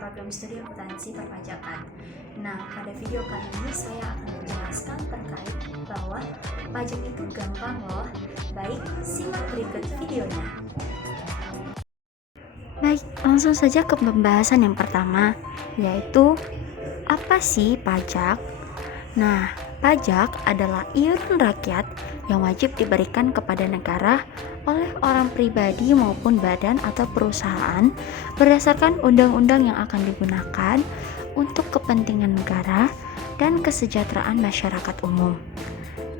program studi akuntansi perpajakan. Nah, pada video kali ini saya akan menjelaskan terkait bahwa pajak itu gampang loh. Baik, simak berikut videonya. Baik, langsung saja ke pembahasan yang pertama, yaitu apa sih pajak? Nah, pajak adalah iuran rakyat yang wajib diberikan kepada negara oleh orang pribadi maupun badan atau perusahaan berdasarkan undang-undang yang akan digunakan untuk kepentingan negara dan kesejahteraan masyarakat umum.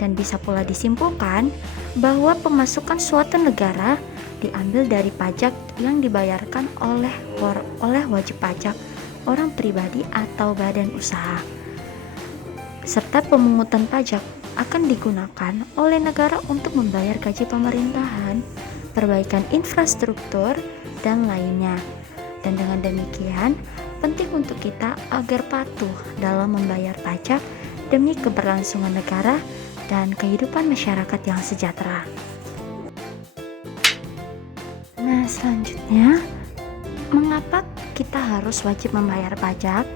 Dan bisa pula disimpulkan bahwa pemasukan suatu negara diambil dari pajak yang dibayarkan oleh wajib pajak orang pribadi atau badan usaha. Serta pemungutan pajak akan digunakan oleh negara untuk membayar gaji pemerintahan, perbaikan infrastruktur, dan lainnya. Dan dengan demikian, penting untuk kita agar patuh dalam membayar pajak demi keberlangsungan negara dan kehidupan masyarakat yang sejahtera. Nah, selanjutnya, mengapa kita harus wajib membayar pajak?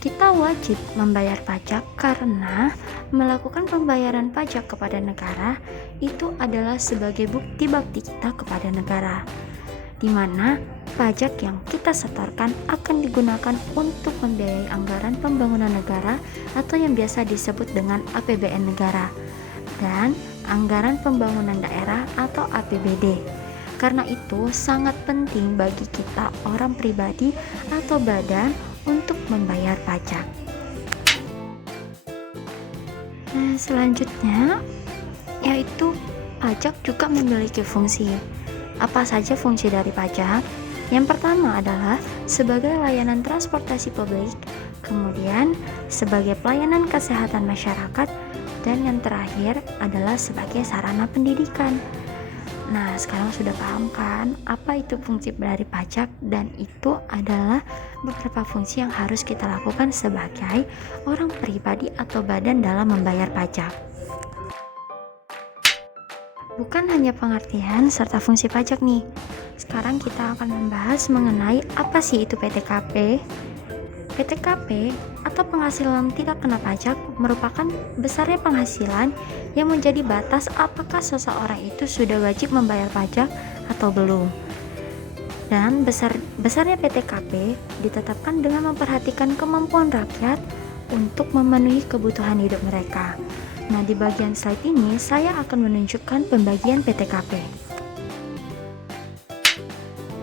Kita wajib membayar pajak karena melakukan pembayaran pajak kepada negara itu adalah sebagai bukti bakti kita kepada negara, di mana pajak yang kita setorkan akan digunakan untuk membiayai anggaran pembangunan negara atau yang biasa disebut dengan APBN negara dan anggaran pembangunan daerah atau APBD. Karena itu sangat penting bagi kita orang pribadi atau badan untuk membayar pajak. Nah, selanjutnya yaitu pajak juga memiliki fungsi. Apa saja fungsi dari pajak? Yang pertama adalah sebagai layanan transportasi publik, kemudian sebagai pelayanan kesehatan masyarakat, dan yang terakhir adalah sebagai sarana pendidikan. Nah, sekarang sudah paham kan apa itu fungsi dari pajak, dan itu adalah beberapa fungsi yang harus kita lakukan sebagai orang pribadi atau badan dalam membayar pajak. Bukan hanya pengertian serta fungsi pajak nih. Sekarang kita akan membahas mengenai apa sih itu PTKP. PTKP atau penghasilan tidak kena pajak merupakan besarnya penghasilan yang menjadi batas apakah seseorang itu sudah wajib membayar pajak atau belum. Dan besarnya PTKP ditetapkan dengan memperhatikan kemampuan rakyat untuk memenuhi kebutuhan hidup mereka. Nah, di bagian slide ini saya akan menunjukkan pembagian PTKP.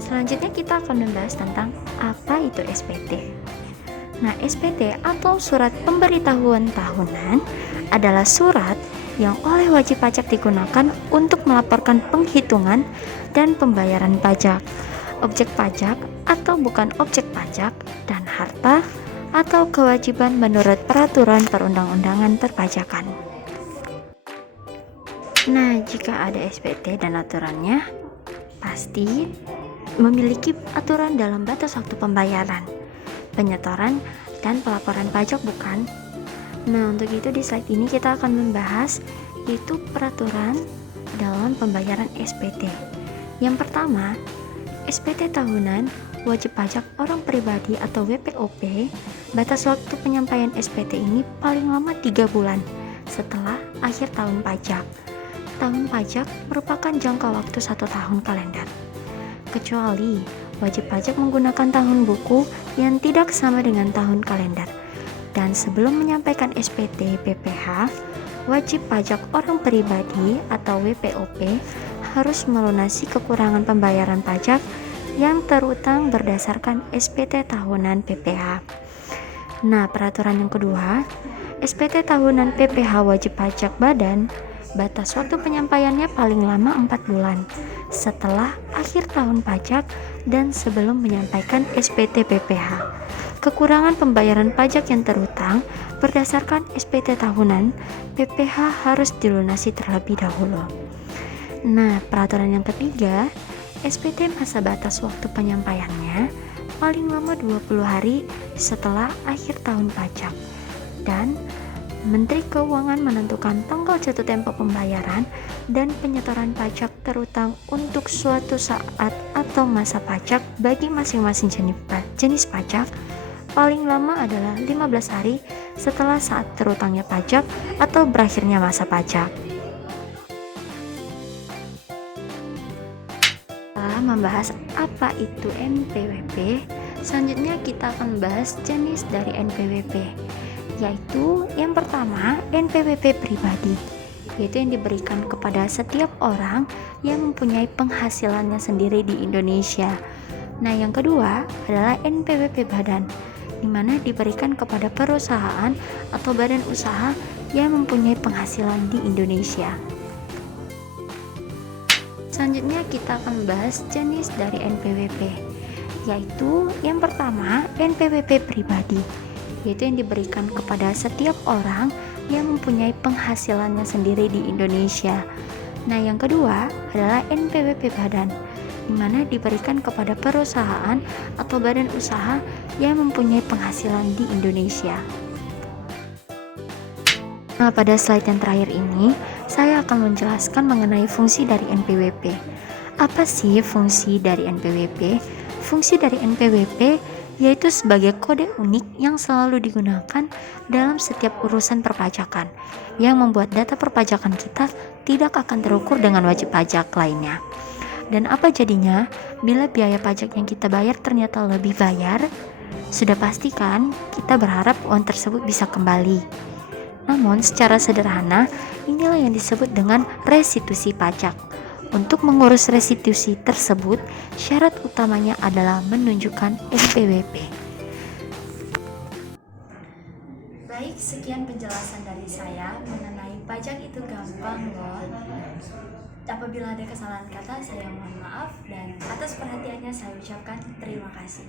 Selanjutnya kita akan membahas tentang apa itu SPT. Nah, SPT atau surat pemberitahuan tahunan adalah surat yang oleh wajib pajak digunakan untuk melaporkan penghitungan dan pembayaran pajak, objek pajak atau bukan objek pajak, dan harta atau kewajiban menurut peraturan perundang-undangan perpajakan. Nah, jika ada SPT dan aturannya, pasti memiliki aturan dalam batas waktu pembayaran, penyetoran, dan pelaporan pajak, bukan? Nah, untuk itu di slide ini kita akan membahas yaitu peraturan dalam pembayaran SPT. Yang pertama, SPT tahunan wajib pajak orang pribadi atau WPOP, batas waktu penyampaian SPT ini paling lama 3 bulan setelah akhir tahun pajak. Tahun pajak merupakan jangka waktu 1 tahun kalender. Kecuali wajib pajak menggunakan tahun buku yang tidak sama dengan tahun kalender. Dan sebelum menyampaikan SPT PPh, wajib pajak orang pribadi atau WPOP harus melunasi kekurangan pembayaran pajak yang terutang berdasarkan SPT tahunan PPh. Nah, peraturan yang kedua, SPT tahunan PPh wajib pajak badan, batas waktu penyampaiannya paling lama 4 bulan setelah akhir tahun pajak dan sebelum menyampaikan SPT PPh. Kekurangan pembayaran pajak yang terutang berdasarkan SPT tahunan PPh harus dilunasi terlebih dahulu. Nah, peraturan yang ketiga, SPT masa batas waktu penyampaiannya paling lama 20 hari setelah akhir tahun pajak, dan Menteri Keuangan menentukan tanggal jatuh tempo pembayaran dan penyetoran pajak terutang untuk suatu saat atau masa pajak bagi masing-masing jenis jenis pajak, paling lama adalah 15 hari setelah saat terutangnya pajak atau berakhirnya masa pajak. Setelah membahas apa itu NPWP, selanjutnya kita akan membahas jenis dari NPWP, yaitu yang pertama NPWP pribadi, yaitu yang diberikan kepada setiap orang yang mempunyai penghasilannya sendiri di Indonesia. Nah, yang kedua adalah NPWP badan, di mana diberikan kepada perusahaan atau badan usaha yang mempunyai penghasilan di Indonesia. Selanjutnya kita akan membahas jenis dari NPWP, yaitu yang pertama NPWP pribadi, yaitu yang diberikan kepada setiap orang yang mempunyai penghasilannya sendiri di Indonesia. Nah, yang kedua adalah NPWP badan, di mana diberikan kepada perusahaan atau badan usaha yang mempunyai penghasilan di Indonesia. Nah, pada slide yang terakhir ini, saya akan menjelaskan mengenai fungsi dari NPWP. Apa sih fungsi dari NPWP? Fungsi dari NPWP yaitu sebagai kode unik yang selalu digunakan dalam setiap urusan perpajakan, yang membuat data perpajakan kita tidak akan terukur dengan wajib pajak lainnya. Dan apa jadinya bila biaya pajak yang kita bayar ternyata lebih bayar? Sudah pasti kan kita berharap uang tersebut bisa kembali. Namun secara sederhana, inilah yang disebut dengan restitusi pajak. Untuk mengurus restitusi tersebut, syarat utamanya adalah menunjukkan NPWP. Baik, sekian penjelasan dari saya mengenai pajak itu gampang loh. Apabila ada kesalahan kata, saya mohon maaf, dan atas perhatiannya saya ucapkan terima kasih.